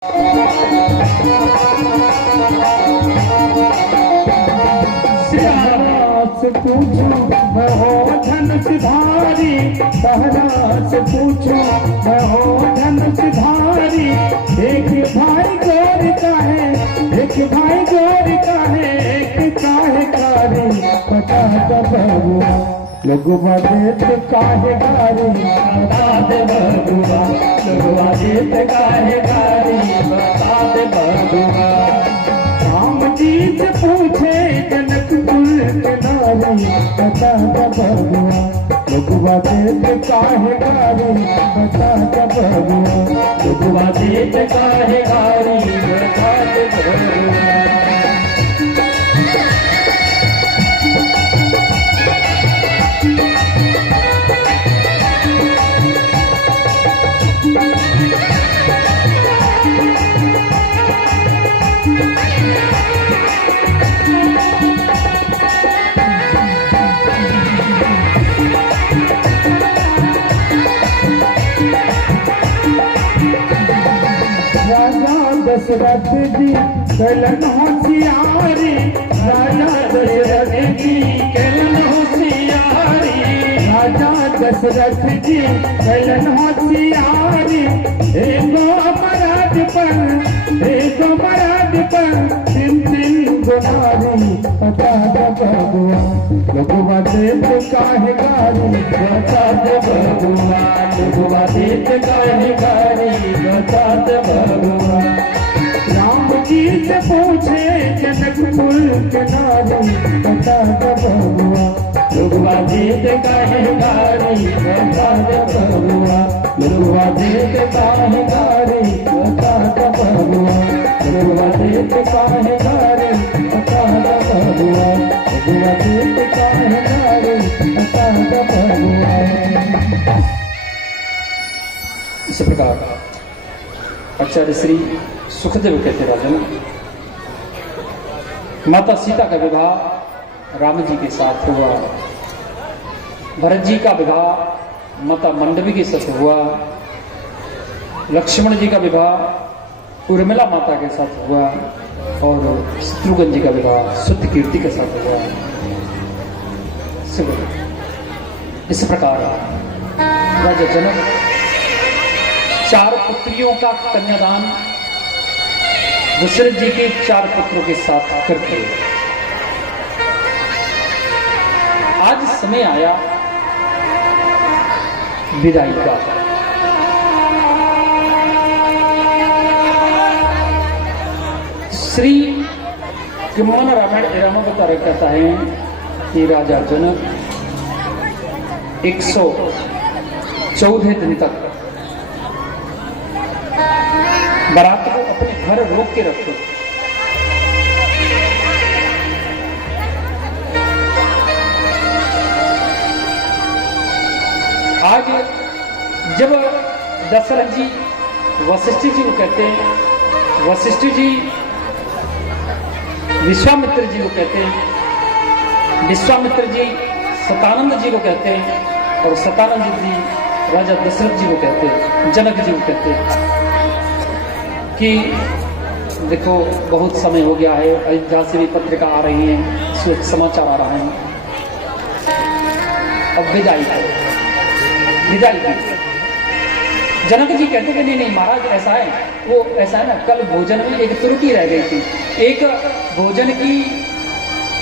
से पूछो मैं हो धन सिधारी, सहरा से पूछो मैं हो धन सिधारी। एक भाई गौर का है, एक भाई गौर का है, एक काहे कारी बता दे बबुआ, लगुआ देत काहे कारी बता दे बबुआ, लगुआ देत काहे कारी बता दे बबुआ। राम जी से पूछे जनकपुर के नारी, बता दे बबुआ, लगुआ देत काहे कारी बता दे बबुआ, लगुआ देत काहे कारी बता दे बबुआ। दशरथ जी कलन होशियारी, राजा दशरथ जी कलन होशियारी, राजा दशरथ जी कलन होशियारी। एको मराद पर तीन गुनारी बता दे बबुआ, लगुआ देत काहे कारी बता दे बबुआ, लगुआ देत काहे कारी बता दे बबुआ। राम जी से पूछे जनकपुर के नारी, बता दे बबुआ, लगुआ देत काहे कारी बता दे बबुआ, लगुआ देत काहे कारी बता दे बबुआ, लगुआ देत काहे कारी बता दे बबुआ, लगुआ देत काहे कारी बता दे बबुआ। इस प्रकार आचार्य श्री सुखदेव कहते राजन, माता सीता का विवाह राम जी के साथ हुआ, भरत जी का विवाह माता मंडवी के साथ हुआ, लक्ष्मण जी का विवाह उर्मिला माता के साथ हुआ और शत्रुघ्न जी का विवाह शुद्ध कीर्ति के साथ हुआ। इस प्रकार राजा जनक 4 पुत्रियों का कन्यादान दशरथ जी के 4 पुत्रों के साथ करते। आज समय आया विदाई का। श्री किम्मन रामावतार कहता है कि राजा जनक 114 दिन तक बारात को अपने घर रोक के रखो। आज जब दशरथ जी वशिष्ठ जी को कहते हैं, वशिष्ठ जी विश्वामित्र जी को कहते हैं, विश्वामित्र जी सतानंद जी को कहते हैं और सतानंद जी राजा दशरथ जी को कहते हैं, जनक जी को कहते हैं कि देखो बहुत समय हो गया है, अयोध्या से भी पत्रिका आ रही है, इसमें समाचार आ रहा है, अब विदाई करो, विदाई की। जनक जी कहते कि नहीं महाराज ऐसा है, वो ऐसा है ना, कल भोजन में एक त्रुटि रह गई थी, एक भोजन की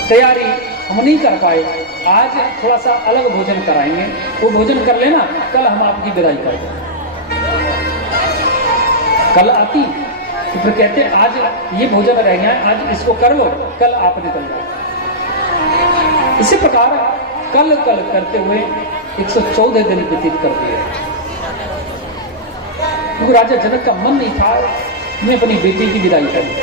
तैयारी हम नहीं कर पाए, आज थोड़ा सा अलग भोजन कराएंगे, वो भोजन कर लेना, कल हम आपकी विदाई कर देंगे। कल आती तो फिर कहते आज ये भोजन रह गया है, आज इसको कर लो, कल आप निकल जाओ। इसी प्रकार कल कल करते हुए 114 दिन व्यतीत कर दिए, क्योंकि राजा जनक का मन नहीं था मैं अपनी बेटी की विदाई करूं।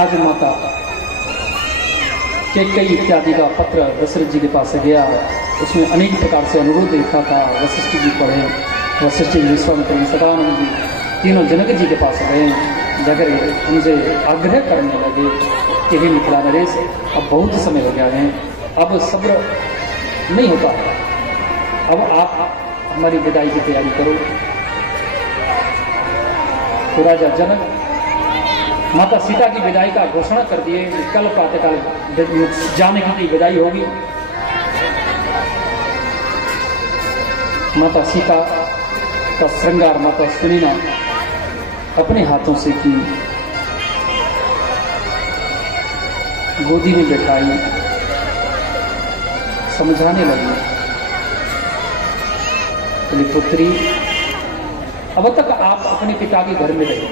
आज माता कैकेयी इत्यादि का पत्र दशरथ जी के पास गया, उसमें अनेक प्रकार से अनुरोध लिखा था। वशिष्ठ जी पढ़े, वशिष्ठ जी विश्वामित्र जी सदानंद जी तीनों जनक जी के पास गए, जाकर उनसे आग्रह करने लगे कि हे मिथिला नरेश, अब बहुत समय हो गया है, अब सब्र नहीं होता, अब आप हमारी विदाई की तैयारी करो। तो राजा जनक माता सीता की विदाई का घोषणा कर दिए, कल प्रातःकाल जानकी की विदाई होगी। माता सीता का श्रृंगार माता सुनीना अपने हाथों से की, गोदी में बैठाई, समझाने लगी, बोली पुत्री अब तक आप अपने पिता के घर में रहे,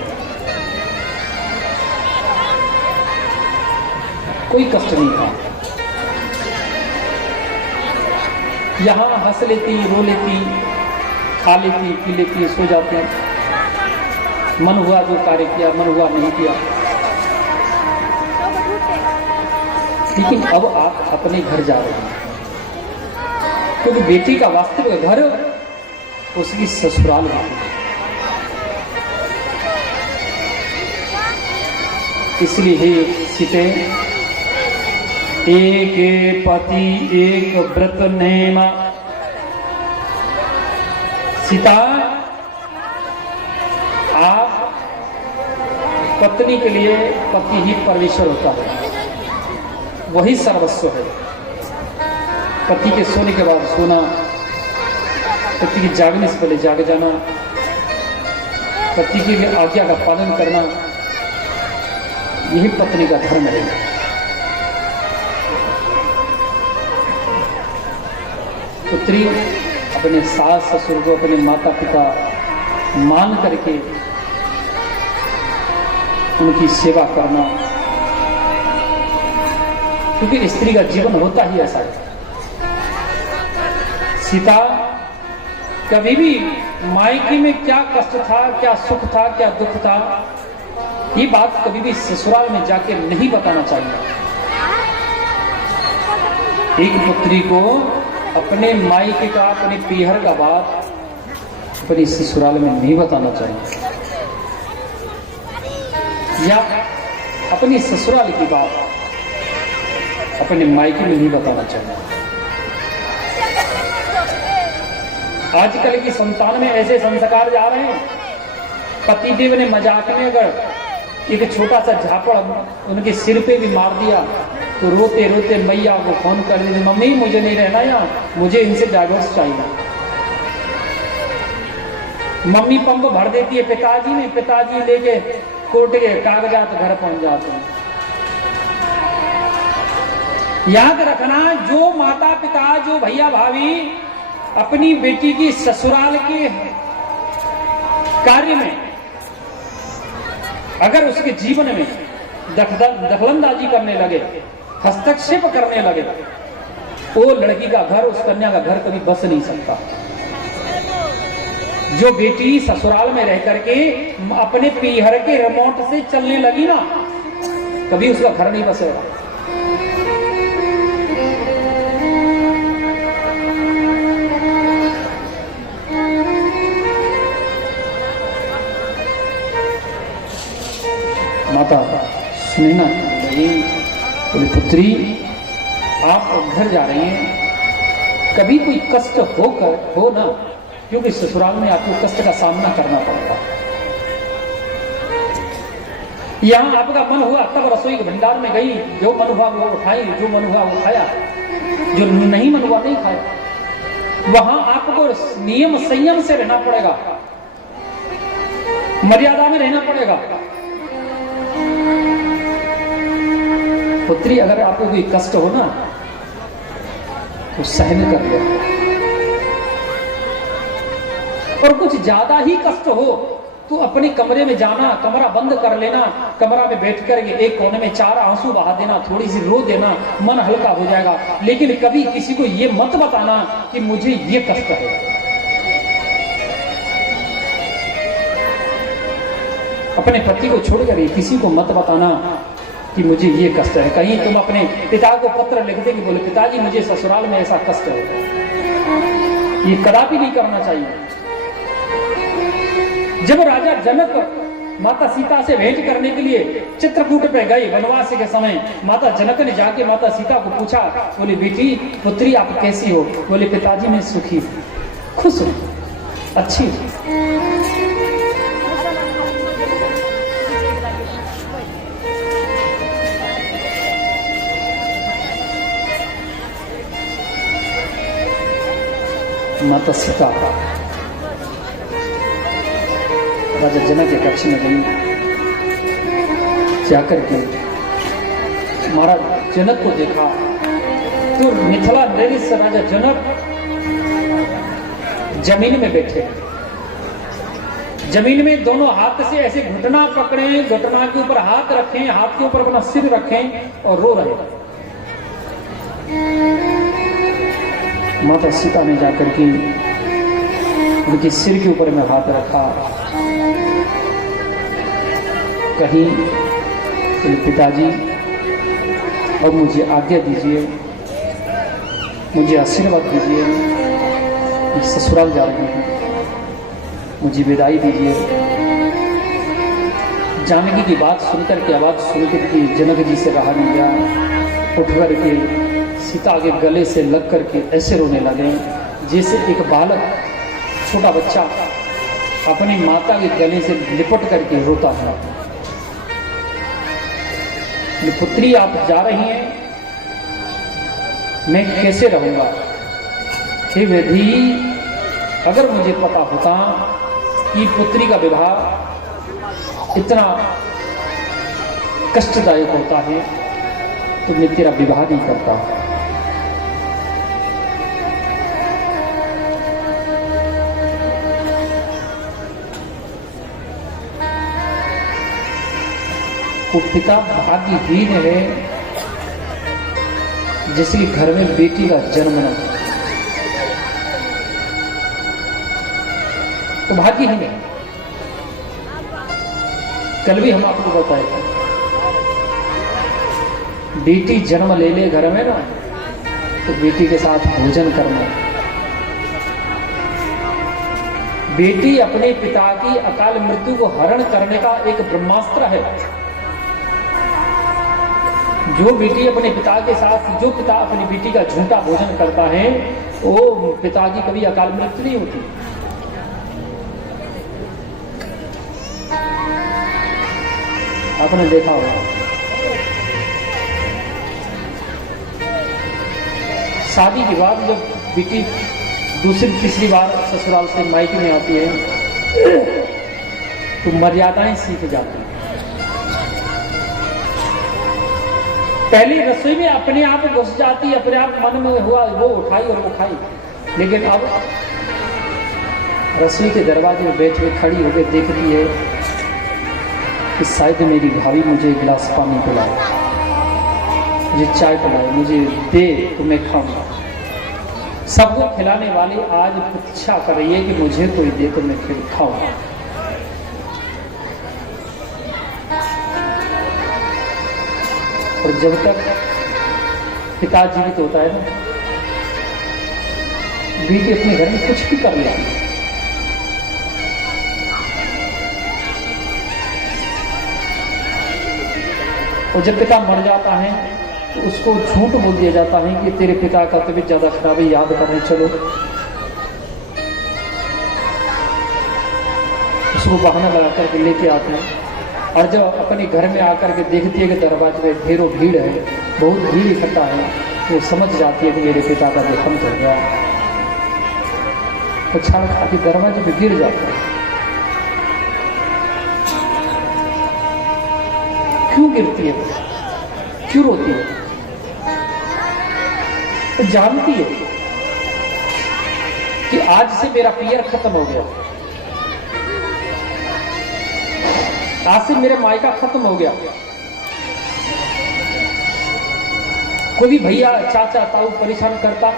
कोई कष्ट नहीं था, यहां हंस लेती, रो लेती, खा लेती, पी लेती, सो जाती, मन हुआ जो कार्य किया, मन हुआ नहीं किया। लेकिन अब आप अपने घर जा रहे हैं, क्योंकि बेटी का वास्तविक घर उसकी ससुराल होती है। इसलिए हे सीते, एक पति एक व्रत नेम। सीता, आप पत्नी के लिए पति ही परमेश्वर होता है, वही सर्वस्व है। पति के सोने के बाद सोना, पति के जागने से पहले जाग जाना, पति की आज्ञा का पालन करना, यही पत्नी का धर्म है। पुत्री अपने सास ससुर को अपने माता पिता मान करके उनकी सेवा करना, क्योंकि स्त्री का जीवन होता ही ऐसा है। सीता कभी भी मायके में क्या कष्ट था, क्या सुख था, क्या दुख था, ये बात कभी भी ससुराल में जाके नहीं बताना चाहिए। एक पुत्री को अपने मायके का, अपने पीहर का बात अपनी ससुराल में नहीं बताना चाहिए, या अपनी ससुराल की बात अपने मायके में नहीं बताना चाहिए। आजकल की संतान में ऐसे संस्कार जा रहे हैं, पतिदेव ने मजाक में अगर एक छोटा सा झापड़ उनके सिर पे भी मार दिया तो रोते रोते मैया को फोन कर देते, मम्मी मुझे नहीं रहना यहाँ, मुझे इनसे डाइवोर्स चाहिए। मम्मी पंप भर देती है पिताजी में, पिताजी लेके कोर्ट के कागजात घर पहुंच जाते हैं। याद रखना, जो माता पिता, जो भैया भाभी अपनी बेटी की ससुराल के कार्य में अगर उसके जीवन में दखलंदाजी करने लगे, हस्तक्षेप करने लगे, वो लड़की का घर, उस कन्या का घर कभी बस नहीं सकता। जो बेटी ससुराल में रह करके अपने पीहर के रिमोट से चलने लगी ना, कभी उसका घर नहीं बसेगा। माता सुनैना बोली, पुत्री आप घर जा रही हैं, कभी कोई कष्ट हो ना, क्योंकि ससुराल में आपको कष्ट का सामना करना पड़ेगा। यहां आपका मन हुआ तब रसोई के भंडार में गई, जो मन हुआ वो उठाई, जो मन हुआ वो खाया, जो नहीं मन हुआ नहीं खाया। वहां आपको नियम संयम से रहना पड़ेगा, मर्यादा में रहना पड़ेगा। पुत्री, अगर आपको कोई कष्ट हो ना तो सहन कर लो, और कुछ ज्यादा ही कष्ट हो तो अपने कमरे में जाना, कमरा बंद कर लेना, कमरा में बैठ कर एक कोने में 4 आंसू बहा देना, थोड़ी सी रो देना, मन हल्का हो जाएगा। लेकिन कभी किसी को ये मत बताना कि मुझे ये कष्ट है। अपने पति को छोड़कर किसी को मत बताना कि मुझे ये कष्ट है। कहीं तुम अपने पिता को पत्र लिख दे कि बोले पिताजी मुझे ससुराल में ऐसा कष्ट है, ये कदापि नहीं करना चाहिए। जब राजा जनक माता सीता से भेंट करने के लिए चित्रकूट पे गए वनवास के समय। माता जनक ने जाके माता सीता को पूछा, बोले बेटी पुत्री आप कैसी हो? बोले पिताजी मैं सुखी हूँ, खुश हूँ, अच्छी हूँ। माता सीता राजा जनक के कक्ष में गई, जाकर के महाराज जनक को देखा तो मिथिला नरेश राजा जनक जमीन में बैठे, जमीन में दोनों हाथ से ऐसे घुटना पकड़े, घुटना के ऊपर हाथ रखें, हाथ के ऊपर अपना सिर रखें और रो रहे। माता सीता ने जाकर के उनके सिर के ऊपर में हाथ रखा, कहीं तो पिताजी अब मुझे आज्ञा दीजिए, मुझे आशीर्वाद दीजिए, मैं ससुराल जा रही हूँ, मुझे विदाई दीजिए। जानकी की बात सुनकर के आवाज सुनकर के जनक जी से रहा नहीं गया, उठ कर के सीता के गले से लग करके ऐसे रोने लगे जैसे एक बालक, छोटा बच्चा अपनी माता के गले से लिपट करके रोता है। पुत्री आप जा रही हैं, मैं कैसे रहूंगा? हे विधि, अगर मुझे पता होता कि पुत्री का विवाह इतना कष्टदायक होता है तो मैं तेरा विवाह नहीं करता। वो पिता भाग्यहीन है जिसके घर में बेटी का जन्म न हो, तो भाग्यहीन है। कल भी हम आपको बताए थे, बेटी जन्म ले ले घर में ना तो बेटी के साथ भोजन करना। बेटी अपने पिता की अकाल मृत्यु को हरण करने का एक ब्रह्मास्त्र है। जो बेटी अपने पिता के साथ, जो पिता अपनी बेटी का झूठा भोजन करता है वो पिता की कभी अकाल मृत्यु नहीं होती। आपने देखा होगा शादी के बाद जब बेटी दूसरी तीसरी बार ससुराल से मायके में आती है तो मर्यादाएं सीख जाती है। पहले रसोई में अपने आप घुस जाती, अपने आप मन में हुआ वो उठाई और वो खाई, लेकिन अब रसोई के दरवाजे में बैठ के खड़ी होकर देखती है कि शायद मेरी भाभी मुझे एक गिलास पानी पिलाए, मुझे चाय पिलाए, मुझे दे तो मैं खाऊंगा। सबको खिलाने वाली आज इच्छा कर रही है कि मुझे कोई दे तो मैं फिर खाऊंगा। और जब तक पिता जीवित होता है ना, बेटी अपने घर में कुछ भी कर लेती है। और जब पिता मर जाता है तो उसको झूठ बोल दिया जाता है कि तेरे पिता का तबीयत ज्यादा खराब है, याद करने चलो। उसको बहाना लगा करके लेके आते हैं और जब अपने घर में आकर के देखती है कि दरवाजे में ढेरों भीड़ है, बहुत भीड़ इकट्ठा है, तो समझ जाती है कि मेरे पिता का देहांत हो गया। तो छाड़ खा के दरवाजे पे गिर जाता है। क्यों गिरती है, क्यों रोती है? तो जानती है कि आज से मेरा पियर खत्म हो गया, आज से मेरे मायका खत्म हो गया। कोई भी भैया चाचा ताऊ परेशान करता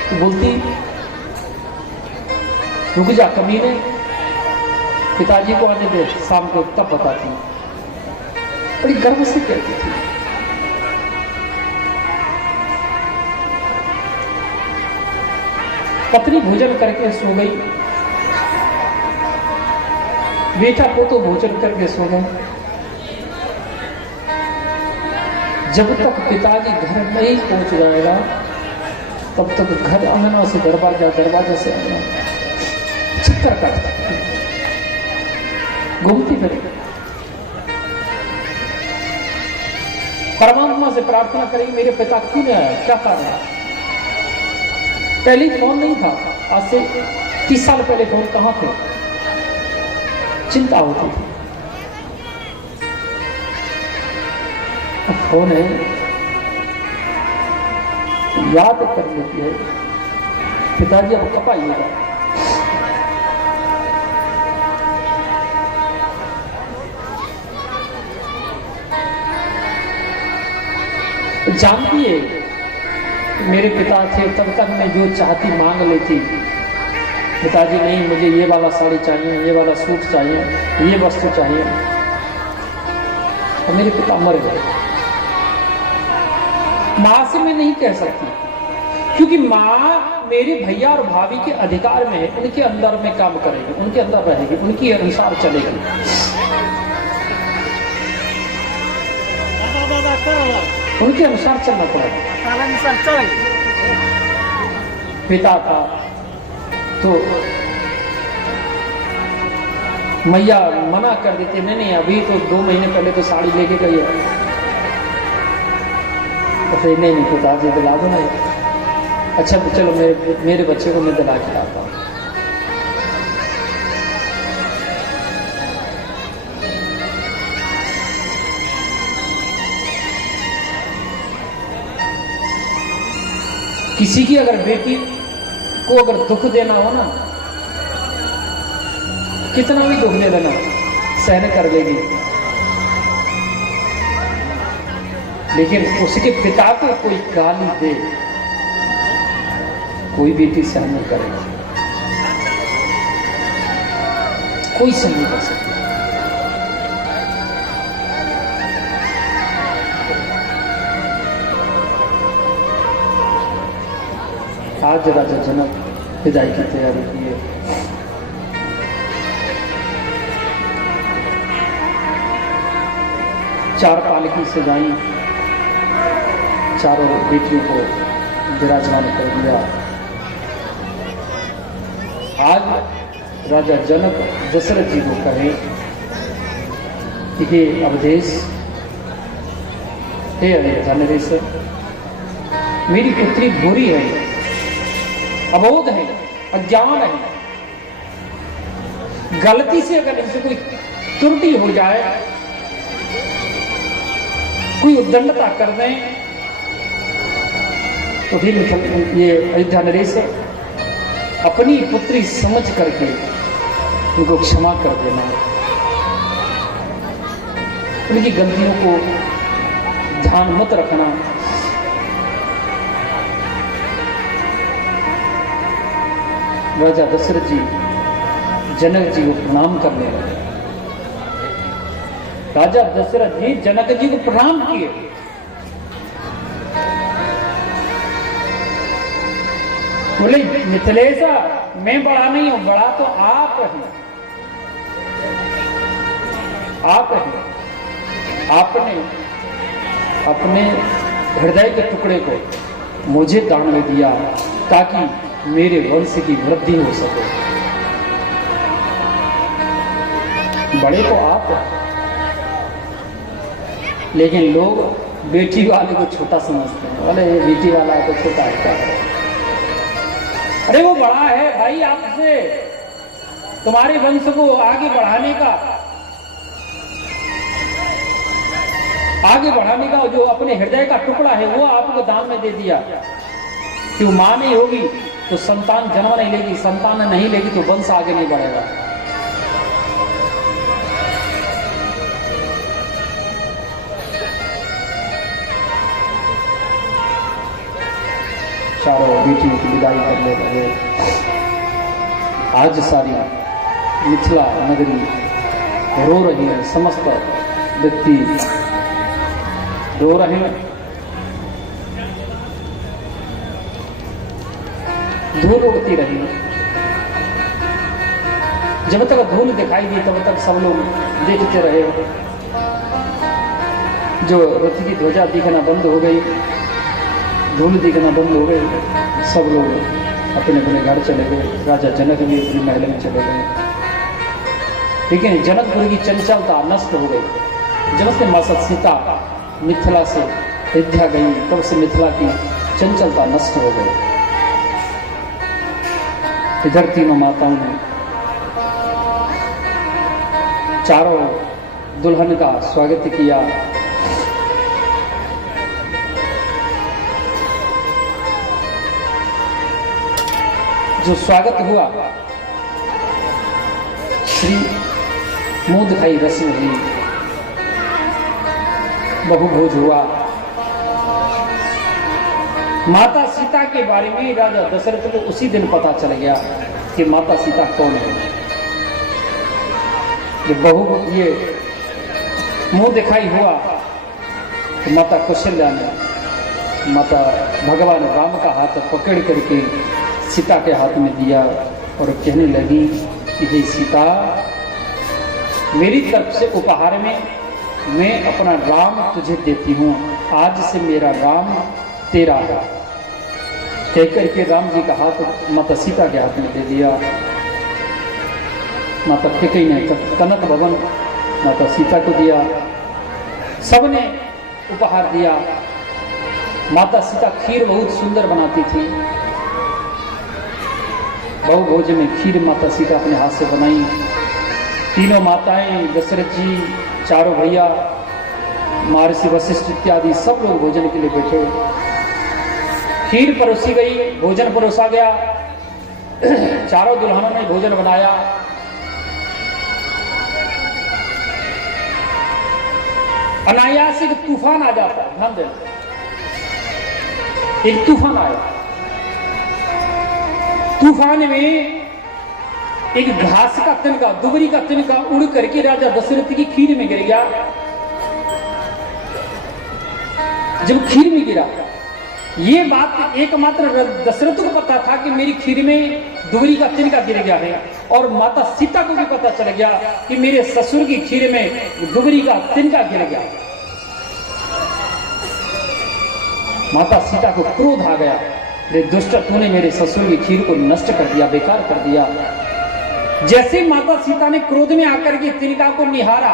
तो बोलती रुक जा कमीने, पिताजी को आने दे, शाम को तब बताती। बड़ी गर्व से कहती थी। पत्नी भोजन करके सो गई, बेटा पोतो भोजन करके सो गए। जब तक पिताजी घर नहीं पहुंच जाएगा तब तक घर अंगना से दरवाजा, दरवाजा से अंगना, चक्कर काटती घूमती फिर। परमात्मा से प्रार्थना करेगी मेरे पिता क्यों नहीं आया, क्या कारण है। पहले फोन नहीं था, आज से 30 साल पहले फोन कहां थे, चिंता होती थी। अब फोन है, याद कर लेती है पिताजी अब कब आइएगा। जानती है मेरे पिता थे तब तक मैं जो चाहती मांग लेती। पिताजी नहीं, मुझे ये वाला साड़ी चाहिए, ये वाला सूट चाहिए, ये वस्तु चाहिए, और मेरे पिता मर गए। मां से मैं नहीं कह सकती क्योंकि मां मेरे भैया और भाभी के अधिकार में है, उनके अंदर में काम करेगी, उनके अंदर रहेगी, उनके अनुसार चलेगी। उनके अनुसार चलना पड़ेगा। पिता था तो मैया मना कर देते, नहीं अभी तो 2 महीने पहले तो साड़ी लेके गई है, तो फिर नहीं पिताजी दिला दो ना। अच्छा तो चलो मेरे बच्चे को मैं दिला के लाता हूँ। किसी की अगर बेटी को अगर दुख देना हो ना, कितना भी दुख दे देना सहन कर लेगी, लेकिन उसके पिता को कोई गाली दे, कोई बेटी सहन नहीं करेगी, कोई सहन नहीं कर सकती। आज राजा जनक विदाई की तैयारी की है। चार पालकी सजाई, चारों बेटियों को विराजमान कर दिया। आज राजा जनक दशरथ जी को कहे कि हे अवधेश, हे अयोध्या नरेश, मेरी पुत्री बुरी है, अबोध है, अज्ञान है, गलती से अगर इनसे कोई त्रुटि हो जाए, कोई उद्दंडता कर दें, तो फिर ये अयोध्या नरेश अपनी पुत्री समझ करके उनको क्षमा कर देना, उनकी गलतियों को ध्यान मत रखना। राजा दशरथ जी जनक जी को प्रणाम करने लगे। राजा दशरथ जी जनक जी को प्रणाम किए। बोले मिथिलेशा, मैं बड़ा नहीं हूं, बड़ा तो आप हैं, आप हैं। आपने अपने हृदय के टुकड़े को मुझे दान में दिया ताकि मेरे वंश की वृद्धि हो सके। बड़े तो आप हैं, लेकिन लोग बेटी वाले को छोटा समझते हैं। बोले ये बेटी वाला है तो छोटा है। अरे वो बड़ा है भाई आपसे, तुम्हारे वंश को आगे बढ़ाने का जो अपने हृदय का टुकड़ा है वो आपको दान में दे दिया। क्यों मां नहीं होगी तो संतान जन्म नहीं लेगी, संतान नहीं लेगी तो वंश आगे नहीं बढ़ेगा। चारों बेटियों की विदाई करने लगे। आज सारी मिथिला नगरी रो रही है, समस्त व्यक्ति रो रहे हैं। धूल उड़ती रही, जब तक धूल दिखाई दी तब तक सब लोग देखते रहे। जो रथ की ध्वजा दिखना बंद हो गई, धूल दिखना बंद हो गई, सब लोग अपने अपने घर चले गए। राजा जनक भी अपने महल में चले गए। ठीक है, जनकपुर की चंचलता नष्ट हो गई। जब से माता सीता मिथिला से अयोध्या गई तब से मिथिला की चंचलता नष्ट हो गई। इधर तीनों माताओं ने चारों दुल्हन का स्वागत किया। जो स्वागत हुआ, श्री मुंह दिखाई रस्म हुई, बहुभोज हुआ। माता सीता के बारे में राजा दशरथ को उसी दिन पता चल गया कि माता सीता कौन है। जब ये मुंह दिखाई हुआ तो माता कौशल्या ने माता भगवान राम का हाथ पकड़ करके सीता के हाथ में दिया और कहने लगी कि हे सीता, मेरी तरफ से उपहार में मैं अपना राम तुझे देती हूँ। आज से मेरा राम तेरा है। कहकर के राम जी का हाथ माता सीता के हाथ में दे दिया। माता कैकेयी ने कनक भवन माता सीता को दिया। सबने उपहार दिया। माता सीता खीर बहुत सुंदर बनाती थी। बहुभोज में खीर माता सीता अपने हाथ से बनाई। तीनों माताएं, दशरथ जी, चारों भैया, महर्षि वशिष्ठ इत्यादि सब लोग भोजन के लिए बैठे। खीर परोसी गई, भोजन परोसा गया। चारों दुल्हनों ने भोजन बनाया। अनायास एक तूफान आ जाता है, ध्यान देना। एक तूफान आया। तूफान में एक घास का तिनका, दुबरी का तिनका उड़ करके राजा दशरथ की खीर में गिर गया। जब खीर में गिरा, ये बात एकमात्र दशरथ को पता था कि मेरी खीर में दुबरी का तिनका गिर गया है, और माता सीता को भी पता चल गया कि मेरे ससुर की खीर में दुबरी का तिनका गिर गया। माता सीता को क्रोध आ गया, रे दुष्ट, तूने मेरे ससुर की खीर को नष्ट कर दिया, बेकार कर दिया। जैसे माता सीता ने क्रोध में आकर के तिनका को निहारा,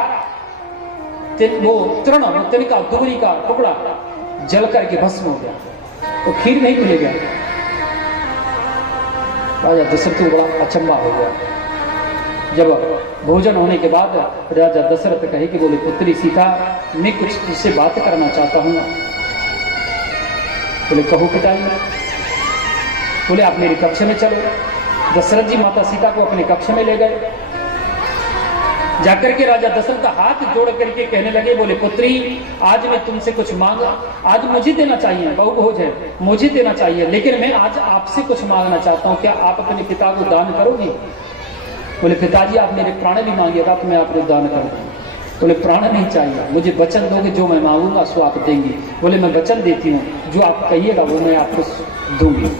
वो तृण, वो तिनका, दुबरी का टुकड़ा जल करके भस्म हो गया, तो खीर नहीं मिल गया। राजा दशरथ को बड़ा अचंबा हो गया। जब भोजन होने के बाद राजा दशरथ कहे कि बोले, पुत्री सीता, मैं कुछ तुझसे बात करना चाहता हूं। बोले, कहो पिताजी। बोले, आप मेरे कक्ष में चलो। दशरथ जी माता सीता को अपने कक्ष में ले गए। जाकर के राजा दशरथ का हाथ जोड़ करके कहने लगे, बोले, पुत्री, आज मैं तुमसे कुछ मांगा, आज मुझे देना चाहिए, बहुभोज है, मुझे देना चाहिए, लेकिन मैं आज आपसे कुछ मांगना चाहता हूं। क्या आप अपने पिता को दान करोगी? बोले, पिताजी, आप मेरे प्राण भी मांगिएगा तो मैं आपको दान करूंगा। बोले, प्राण नहीं चाहिए, मुझे वचन दोगे, जो मैं मांगूंगा सो आप देंगे। बोले, मैं वचन देती हूँ, जो आप कहिएगा वो मैं आपको दूंगी।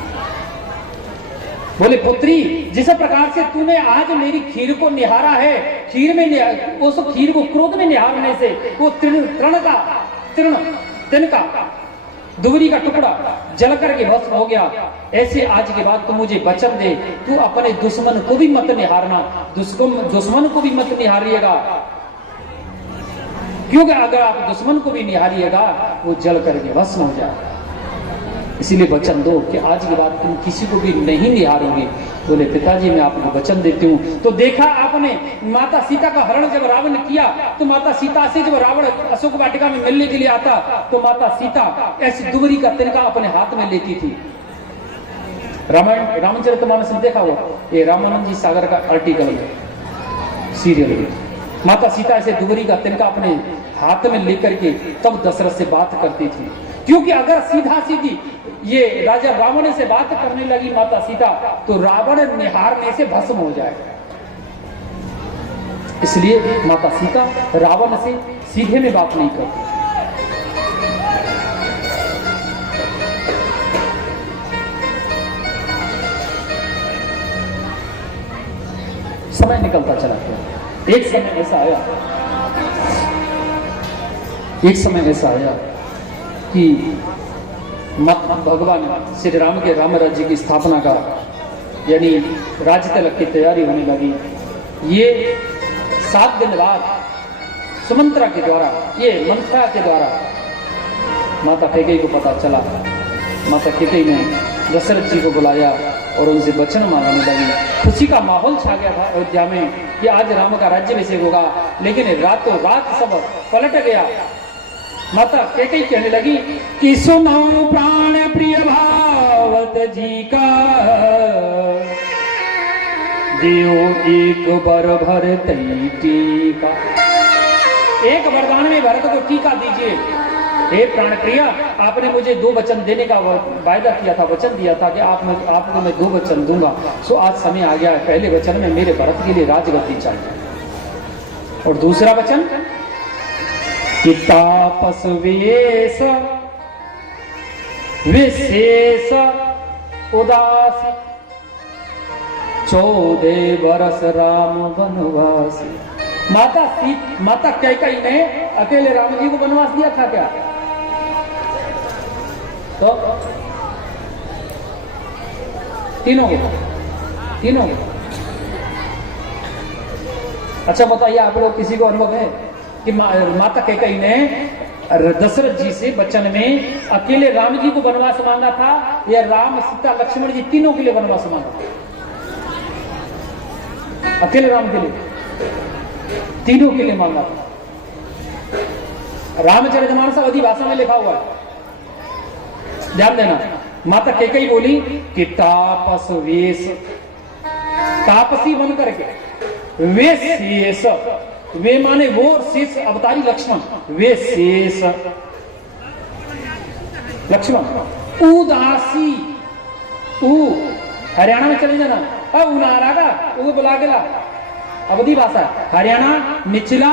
बोले, पुत्री, जिस प्रकार से तूने आज मेरी खीर को निहारा है, खीर में उस खीर को क्रोध में निहारने से वो तिनका, दुबरी का टुकड़ा जल करके भस्म हो गया। ऐसे आज के बाद तू मुझे वचन दे, तू अपने दुश्मन को भी मत निहारना, दुश्मन को भी मत निहारिएगा, क्योंकि अगर आप दुश्मन को भी निहारिएगा वो जल करके भस्म हो जाएगा। इसीलिए वचन दो कि आज के बाद तुम किसी को भी नहीं निहारोगे। बोले, पिताजी, मैं आपको वचन देती हूँ। तो देखा आपने, माता सीता का हरण जब रावण ने किया तो माता सीता से जब रावण अशोक वाटिका में मिलने के लिए आता तो माता सीता ऐसी दुबरी का तिनका अपने हाथ में लेती थी। रामचरितमानस में देखा हो, ये रामानंद जी सागर का आर्टिकल है, सीरियल में। माता सीता ऐसे दुबरी का तिनका अपने हाथ में लेकर के तब दशरथ से बात करती थी, क्योंकि अगर सीधा सीधी ये राजा रावण से बात करने लगी माता सीता तो रावण निहारने से भस्म हो जाएगा। इसलिए माता सीता रावण से सीधे में बात नहीं करती। समय निकलता चला गया। एक समय ऐसा आया कि भगवान श्री राम के राम राज्य की स्थापना का यानी राज्य तिलक की तैयारी होने लगी। ये 7 दिन बाद सुमंत्रा के द्वारा, ये मंत्रा के द्वारा माता कैकेयी को पता चला। माता कैकेयी ने दशरथ जी को बुलाया और उनसे वचन मांगने लगी। खुशी का माहौल छा गया था अयोध्या में कि आज राम का राज्याभिषेक होगा, लेकिन रातों रात सब पलट गया। माता कैकेयी कहने लगी कि सुनो प्राण प्रिय भावत जी का, दियो एक बर भर तई टीका। एक वरदान में भरत को टीका दीजिए। हे प्राण प्रिया, आपने मुझे 2 वचन देने का वायदा किया था, वचन दिया था कि आपको मैं 2 वचन दूंगा। सो आज समय आ गया है। पहले वचन में मेरे भरत के लिए राजगद्दी चाहिए, और दूसरा वचन कि तापस वेश विशेष उदास 14 बरस राम वनवासी। माता कैकेयी ने अकेले राम जी को वनवास दिया था क्या? तो तीनों अच्छा बताइए, आप लोग किसी को अनुभव है कि माता कैकेयी ने दशरथ जी से वचन में अकेले राम जी को वनवास मांगा था, या राम सीता लक्ष्मण जी तीनों के लिए वनवास मांगा था? अकेले राम के लिए, तीनों के लिए मांगा था। रामचरितमानस अवधी भाषा में लिखा हुआ है, ध्यान देना। माता कैकेयी बोली कि तापस वेश, तापसी बन करके, वे शेष, वे माने वो, शेष अवतारी लक्ष्मण, वे शेष लक्ष्मण। उदासी, हरियाणा में चले जाना, उनारा का वो बुला के ला, अवधी भाषा, हरियाणा, निचला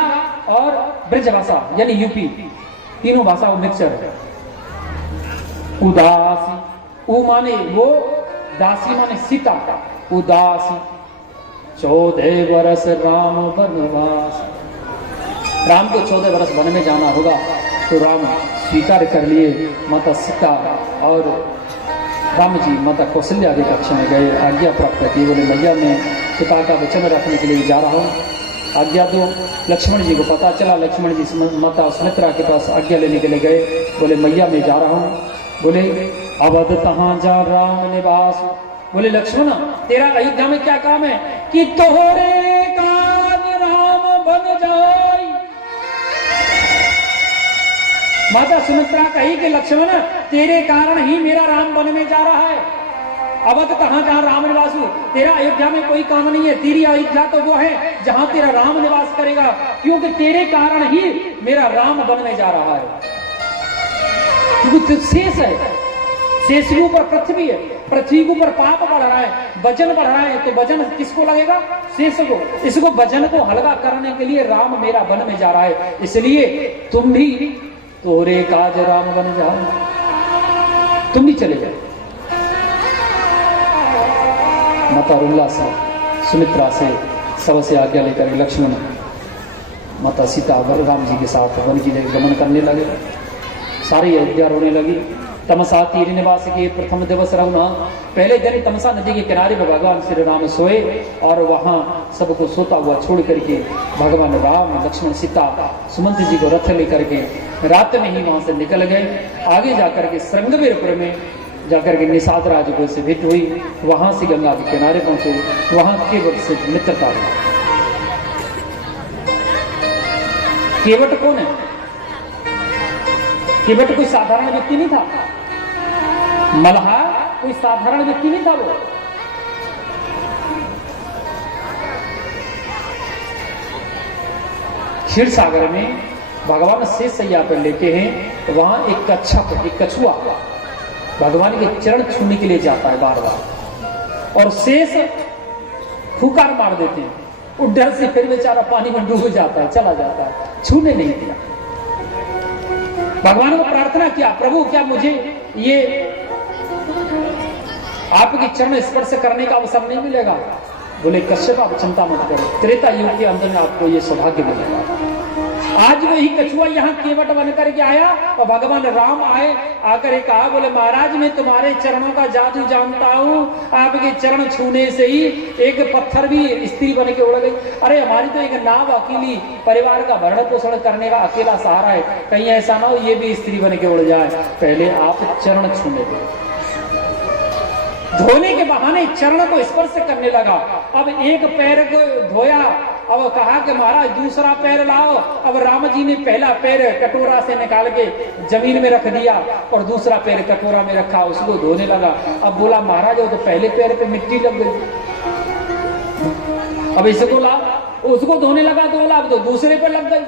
और ब्रज भाषा यानी यूपी, तीनों भाषा मिक्सचर है। उदासी, उ माने वो, दासी माने सीता, उदासी 14 बरस राम वनवास। राम को 14 बरस वन में जाना होगा, तो राम स्वीकार कर लिए। माता सीता और राम जी माता कौशल्या के कक्ष में गए, आज्ञा प्राप्त की। बोले मैया मैं पिता का वचन रखने के लिए जा रहा हूँ, आज्ञा दो। लक्ष्मण जी को पता चला, लक्ष्मण जी माता सुमित्रा के पास आज्ञा लेने के लिए गए। बोले मैया मैं जा रहा हूँ। बोले अवध तहां जा राम निवास। बोले लक्ष्मण तेरा अयोध्या में क्या काम है? कि तोहरे काज राम बन जाए। माता सुमित्रा कही कि लक्ष्मण तेरे कारण ही मेरा राम वन में जा रहा है। अवध कहां जहां राम निवासु, तेरा अयोध्या में कोई काम नहीं है। तेरी अयोध्या तो वो है जहां तेरा राम निवास करेगा, क्योंकि तेरे कारण ही मेरा राम वन में जा रहा है। क्योंकि शेष है, शेष के ऊपर पृथ्वी है, पृथ्वी के ऊपर पाप बढ़ रहा है, वजन बढ़ रहा है, तो वजन किसको लगेगा? शेष को। इसको वजन को हल्का करने के लिए राम मेरा वन में जा रहा है, इसलिए तुम भी तोरे काज राम बन जाओ, तुम भी चले जाओ। माता रुल्ला से, सुमित्रा से, सबसे आज्ञा लेकर लक्ष्मण माता सीता राम जी के साथ वन की जगह गमन करने लगे। सारी अयोध्या रोने लगी। तमसा तीर निवास के प्रथम दिवस रघुना, पहले दिन तमसा नदी के किनारे पर भगवान श्री राम सोए और वहां सबको सोता हुआ छोड़ करके भगवान राम लक्ष्मण सीता सुमंत जी को रथ लेकर के रात में ही वहां से निकल गए। आगे जाकर के श्रृंगवीरपुर में जाकर के निषाद राज को से भेंट हुई, वहां से गंगा के किनारे पहुंचे, वहां केवट से मित्रता हुई। केवट कौन है? केवट कोई साधारण व्यक्ति नहीं था, मल्हार कोई साधारण व्यक्ति नहीं था। वो क्षीर सागर में भगवान शेष सैया पर लेके हैं, वहां एक कच्छप, एक कछुआ भगवान के चरण छूने के लिए जाता है बार बार, और शेष फुकार मार देते हैं। वो डर से फिर बेचारा पानी में डूब जाता है, चला जाता है, छूने नहीं दिया। भगवान को प्रार्थना किया, प्रभु क्या मुझे ये आपकी चरण स्पर्श करने का अवसर नहीं मिलेगा? बोले कश्यप आप चिंता मत करो, त्रेता युग के अंदर में आपको ये सौभाग्य मिलेगा। आज वही कछुआ यहाँ केवट बन करके आया और भगवान राम आए, आकर कहा बोले महाराज मैं तुम्हारे चरणों का जादू जानता हूँ, आपके चरण छूने से ही एक पत्थर भी स्त्री बन के उड़ गई। अरे हमारी तो एक नाव अकेली परिवार का भरण पोषण करने का अकेला सहारा है, कहीं ऐसा ना हो ये भी स्त्री बन के उड़ जाए, पहले आप चरण छूने दो। धोने के बहाने चरण को स्पर्श करने लगा। अब एक पैर को धोया, अब कहा कि महाराज दूसरा पैर लाओ। अब राम जी ने पहला पैर कटोरा से निकाल के जमीन में रख दिया और दूसरा पैर कटोरा में रखा, उसको धोने लगा। अब बोला महाराज वो तो पहले पैर पे मिट्टी लग गई, अब इसको ला, उसको धोने लगा तो बोला अब तो दूसरे पे लग गई।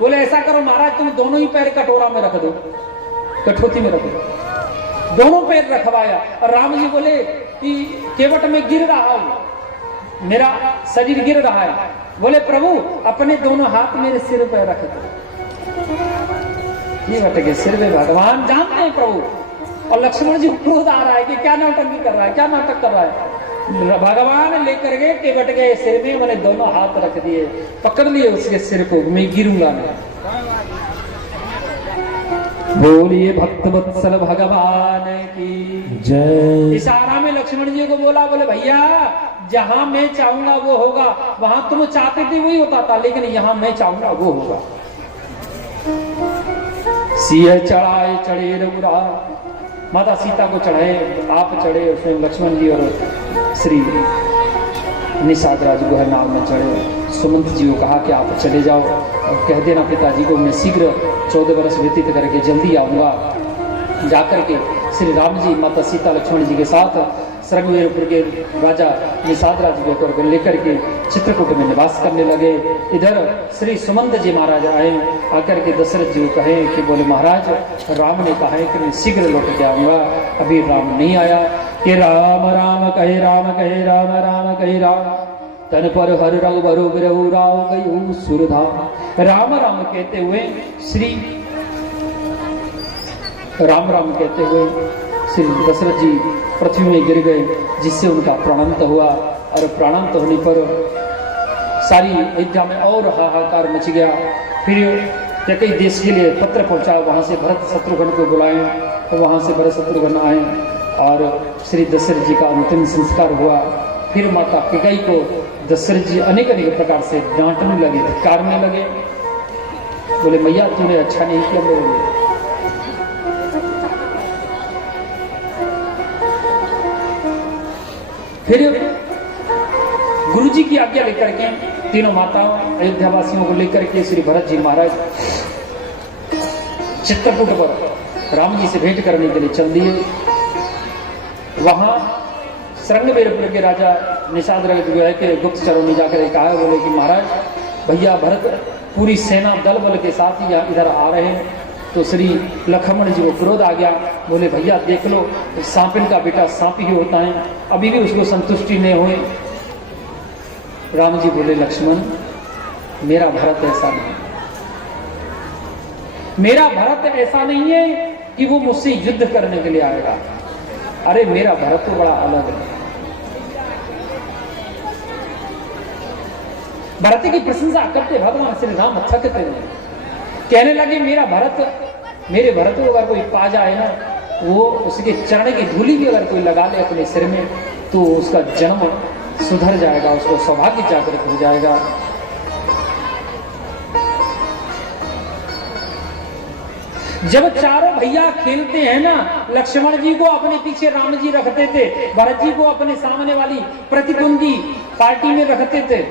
बोले ऐसा करो महाराज तुम दोनों ही पैर कटोरा में रख दो, कठौती में रख दो। दोनों पैर रखवाया और राम जी बोले कि केवट में गिर रहा हूं, मेरा शरीर गिर रहा है। बोले प्रभु अपने दोनों हाथ मेरे सिर पर रख दो। केवट के सिर पे भगवान जानते हैं प्रभु, और लक्ष्मण जी क्रोध आ रहा है कि क्या नौटंकी कर रहा है, क्या नाटक कर रहा है। भगवान लेकर गए केवट के सिर में, मैंने दोनों हाथ रख दिए, पकड़ लिए उसके सिर को, मैं गिरूंगा नहीं। बोलिए भक्त वत्सल भगवान की जय। इशारा में लक्ष्मण जी को बोला, बोले भैया जहां मैं चाहूंगा वो होगा, वहां तुम चाहते थे वही होता था, लेकिन यहां मैं चाहूंगा वो होगा। सिंह चढ़ाए चढ़े रघुराज, माता सीता को चढ़ाए, आप चढ़े, उसमें लक्ष्मण जी और श्री निषाद राज गुहर नाव में चढ़े। सुमंत जी को कहा कि आप चले जाओ और कह देना पिताजी को मैं शीघ्र 14 वर्ष व्यतीत करके जल्दी आऊंगा। जाकर के श्री राम जी माता सीता लक्ष्मण जी के साथ श्रृंगवीरपुर के राजा निषाद राज को लेकर के चित्रकूट में निवास करने लगे। इधर श्री सुमंत जी महाराज आए, आकर के दशरथ जी को कहे कि बोले महाराज राम ने कहा है कि मैं शीघ्र लौट के आऊंगा, अभी राम नहीं आया। कि राम राम कहे राम कहे राम राम कहे राम, तन पर हर रघुबरु बिरहु राव गई सुरधाम। राम राम कहते हुए श्री राम राम कहते हुए श्री दशरथ जी पृथ्वी में गिर गए, जिससे उनका प्राणांत हुआ। और प्राणांत होने पर सारी अयोध्या में और हाहाकार मच गया। फिर कई देश के लिए पत्र पहुंचा, वहां से भरत शत्रुघ्न को बुलाए, तो वहां से भरत शत्रुघ्न आए और श्री दशरथ जी का अंतिम संस्कार हुआ। फिर माता कैकेयी को दशरथ जी अनेक अनेक प्रकार से डांटने लगे, धिक्कारने लगे। बोले मैया तूने अच्छा नहीं किया मेरे लिए। फिर गुरुजी की आज्ञा लेकर के तीनों माताओं अयोध्या वासियों को लेकर के श्री भरत जी महाराज चित्रकूट पर राम जी से भेंट करने के लिए चल दिए। वहां श्रृंगवीरपुर के राजा निषाद राज के गुप्तचरों ने जाकर कहा, बोले कि महाराज भैया भरत पूरी सेना दल बल के साथ ही इधर आ रहे हैं। तो श्री लक्ष्मण जी को क्रोध आ गया, बोले भैया देख लो सांपिन का बेटा सांप ही होता है, अभी भी उसको संतुष्टि नहीं हुई। राम जी बोले लक्ष्मण मेरा भरत ऐसा नहीं, मेरा भरत ऐसा नहीं है कि वो मुझसे युद्ध करने के लिए आएगा। अरे मेरा भरत तो बड़ा अलग है। भरत की प्रशंसा करते भगवान श्री राम थकते नहीं, कहने लगे मेरा भरत, मेरे भरत को अगर कोई पा जाए ना, वो उसके चरण की धूली भी अगर कोई लगा ले अपने सिर में, तो उसका जन्म सुधर जाएगा, उसको सौभाग्य जागृत हो जाएगा। जब चारों भैया खेलते हैं ना, लक्ष्मण जी को अपने पीछे राम जी रखते थे, भरत जी को अपने सामने वाली प्रतिद्वंदी पार्टी में रखते थे,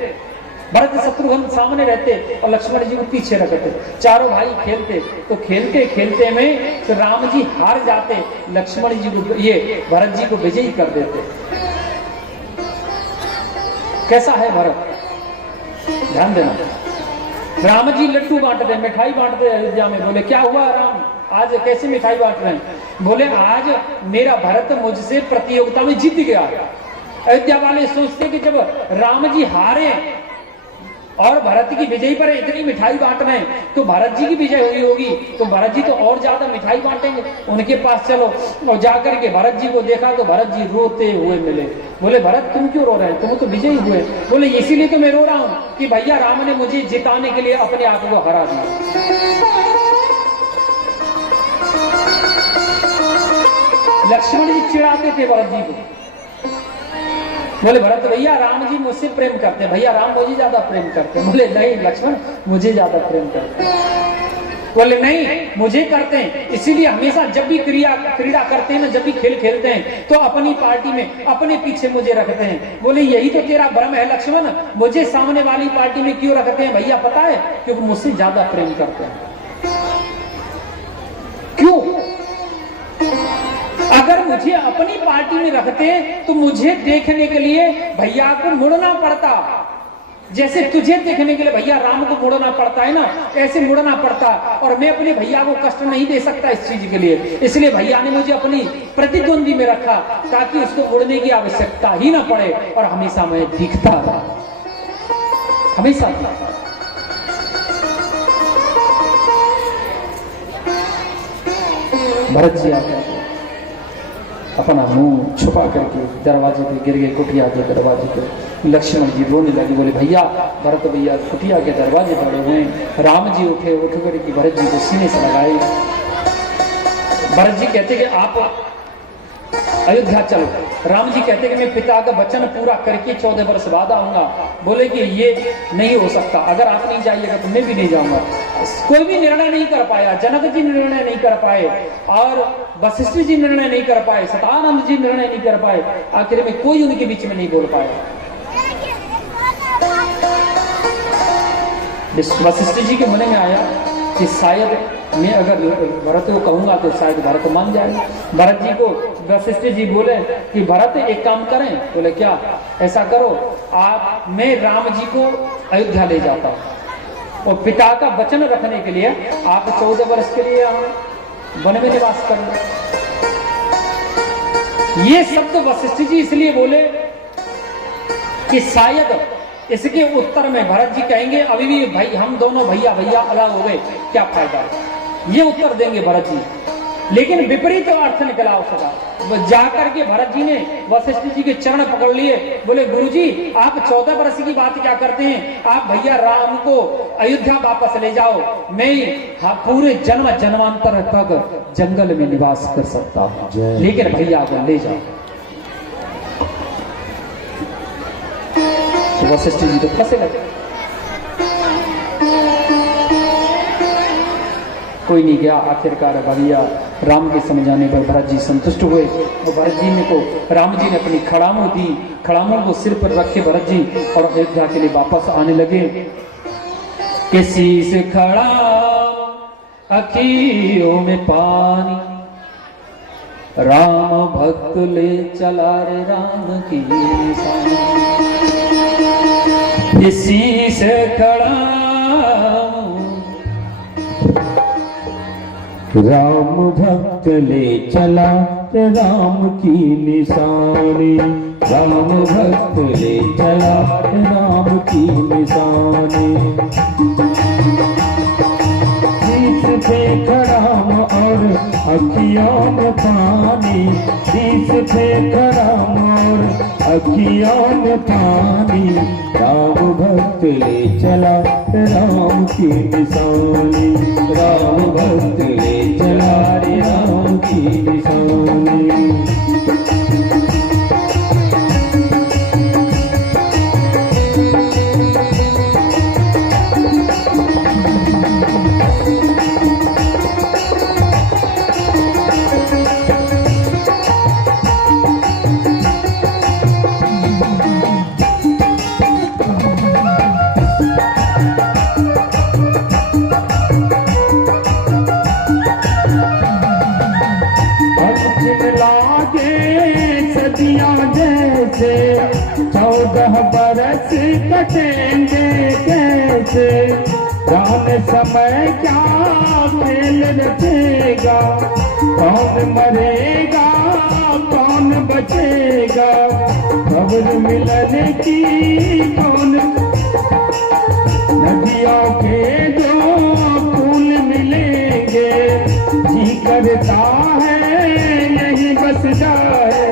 भरत शत्रुघ्न सामने रहते और लक्ष्मण जी को पीछे रखते। चारों भाई खेलते, तो खेलते खेलते में तो राम जी हार जाते, लक्ष्मण जी को ये भरत जी को विजयी कर देते। कैसा है भरत, ध्यान देना। राम जी लड्डू बांट रहे, मिठाई बांट रहे अयोध्या में। बोले क्या हुआ राम, आज कैसे मिठाई बांट रहे हैं? बोले आज मेरा भरत मुझसे प्रतियोगिता में जीत गया। अयोध्या वाले सोचते कि जब राम जी हारे और भरत की विजय पर इतनी मिठाई बांट रहे हैं, तो भरत जी की विजय हुई होगी, तो भरत जी तो और ज्यादा मिठाई बांटेंगे। उनके पास चलो और जाकर के भरत जी को देखा तो भरत जी रोते हुए मिले। बोले भरत तुम क्यों रो रहे हैं, तुम तो विजयी हुए। बोले इसीलिए तो मैं रो रहा हूं कि भैया राम ने मुझे जिताने के लिए अपने आप को हरा दिया। लक्ष्मण जी चिढ़ाते थे भरत जी को, बोले भरत भैया राम जी मुझसे प्रेम करते हैं, भैया राम मुझे ज्यादा प्रेम करते हैं। बोले नहीं लक्ष्मण मुझे ज्यादा प्रेम करते हैं। बोले नहीं मुझे करते हैं, इसीलिए हमेशा जब भी क्रीड़ा करते हैं ना, जब भी खेल खेलते हैं तो अपनी पार्टी में अपने पीछे मुझे रखते हैं। बोले यही तो तेरा भ्रम है लक्ष्मण, मुझे सामने वाली पार्टी में क्यों रखते हैं भैया पता है, क्योंकि मुझसे ज्यादा प्रेम करते हैं। क्यों? अगर मुझे अपनी पार्टी में रखते हैं तो मुझे देखने के लिए भैया को मुड़ना पड़ता, जैसे तुझे देखने के लिए भैया राम को मुड़ना पड़ता है ना, ऐसे मुड़ना पड़ता। और मैं अपने भैया को कष्ट नहीं दे सकता इस चीज के लिए, इसलिए भैया ने मुझे अपनी प्रतिद्वंदी में रखा ताकि उसको मुड़ने की आवश्यकता ही ना पड़े और हमेशा मैं दिखता रहा, हमेशा दिखता। भरत जी आते अपना मुंह छुपा करके दरवाजे पे गिर गए, कुटिया के दरवाजे पे। लक्ष्मण जी रोने लगे, बोले भैया भरत भैया कुटिया के दरवाजे पड़े हुए हैं। राम जी उठे, उठ करके भरत जी को सीने से लगाए। भरत जी कहते कि आप अयोध्या चलो। राम जी कहते कि मैं पिता का वचन पूरा करके 14 वर्ष बाद आऊंगा। बोले कि ये नहीं हो सकता, अगर आप नहीं जाइएगा तो मैं भी नहीं जाऊंगा। कोई भी निर्णय नहीं कर पाया, जनक जी निर्णय नहीं कर पाए और वशिष्ठ जी निर्णय नहीं कर पाए, सतानंद जी निर्णय नहीं कर पाए, आखिर में कोई उनके बीच में नहीं बोल पाया। वशिष्ठ जी के मन में आया कि शायद मैं अगर भरत को कहूंगा तो शायद भरत मान जाए। भरत जी को वशिष्ठ जी बोले कि भरत एक काम करें। बोले क्या? ऐसा करो आप, मैं राम जी को अयोध्या ले जाता हूं और पिता का वचन रखने के लिए आप 14 वर्ष के लिए वन में निवास कर लो। ये शब्द वशिष्ठ जी इसलिए बोले कि शायद इसके उत्तर में भरत जी कहेंगे अभी भी भाई हम दोनों भैया भैया अलग हो गए, क्या फायदा है, ये उत्तर देंगे भरत जी। लेकिन विपरीत अर्थ निकला उसका। जाकर के भरत जी ने वशिष्ठ जी के चरण पकड़ लिए, बोले गुरुजी आप 14 वर्ष की बात क्या करते हैं, आप भैया राम को अयोध्या वापस ले जाओ, मैं पूरे जन्म जन्मांतर तक जंगल में निवास कर सकता हूं, लेकिन भैया को ले जाओ। तो वशिष्ठ जी तो फंसे लगे, कोई नहीं गया। आखिरकार भैया राम के समझाने पर भरत जी संतुष्ट हुए और भरत जी ने को राम जी ने अपनी खड़ामों दी, खड़ामों को सिर पर रखे भरत जी और अयोध्या के लिए वापस आने लगे। किसी से खड़ा अखियों में पानी, राम भक्त ले चला रे राम की किसी से खड़ा राम भक्त ले चला राम की निशानी, राम भक्त ले चला राम की निशानी। शीश फेंक राम और अखियों में पानी, शीश फेंक राम और अखियों में पानी, राम भक्त ले चला राम की निशानी, राम भक्त ले चला राम की निशानी। जैसे 14 बरस कटेंगे कैसे, कौन समय क्या खेल रचेगा, कौन मरेगा कौन बचेगा, खबर मिलने की कौन, नदियों के दो फूल मिलेंगे, जी करता है यही बस जाए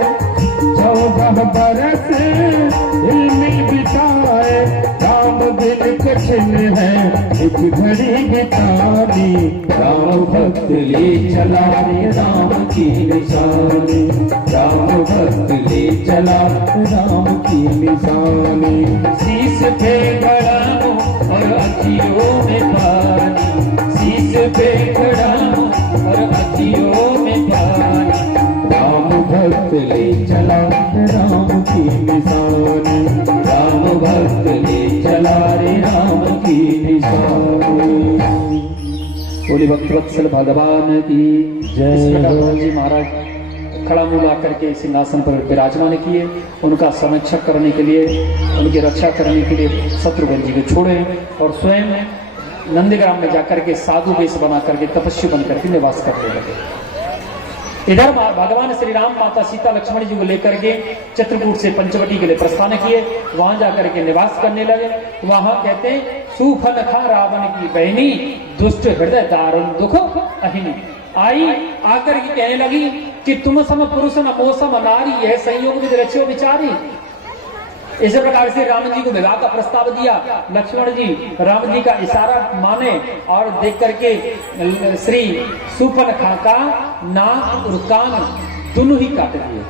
14 बरस हिल बिताए, राम बिन कठिन है एक घड़ी बितानी, राम भक्त ले चला रे राम की निशानी, राम भक्त ले चला राम की निशानी। शीश पे खड़ा हूँ और अखियों में पानी, शीश पे खड़ा हूँ और अखियों में पानी, राम भक्त ले चला राम की निशानी, राम भक्त ले चला रे राम की निशानी। बोले भक्त वत्सल भगवान की जय। इस प्रकार जी महाराज खड़ा मुंह ला करके सिंहासन पर विराजमान किए, उनका संरक्षक करने के लिए, उनकी रक्षा करने के लिए शत्रुघ्न जी को छोड़े और स्वयं नंदग्राम में जाकर के साधु वेश बना करके तपस्वी बन करके निवास करने लगे। इधर भगवान श्री राम माता सीता लक्ष्मण जी को लेकर के चित्रकूट से पंचवटी के लिए प्रस्थान किए, वहां जाकर के निवास करने लगे। वहां कहते हैं सूफन खा रावण की बहनी, दुष्ट हृदय दारुण दुख अहिनी आई, आकर के कहने लगी कि तुम सम पुरुष न मोसम नारी, यह संयोग विधि रचो विचारी। इस प्रकार से राम जी को विवाह का प्रस्ताव दिया। लक्ष्मण जी राम जी का इशारा माने और देख करके श्री सूर्पनखा का नाक और कान दोनों ही काट दिए,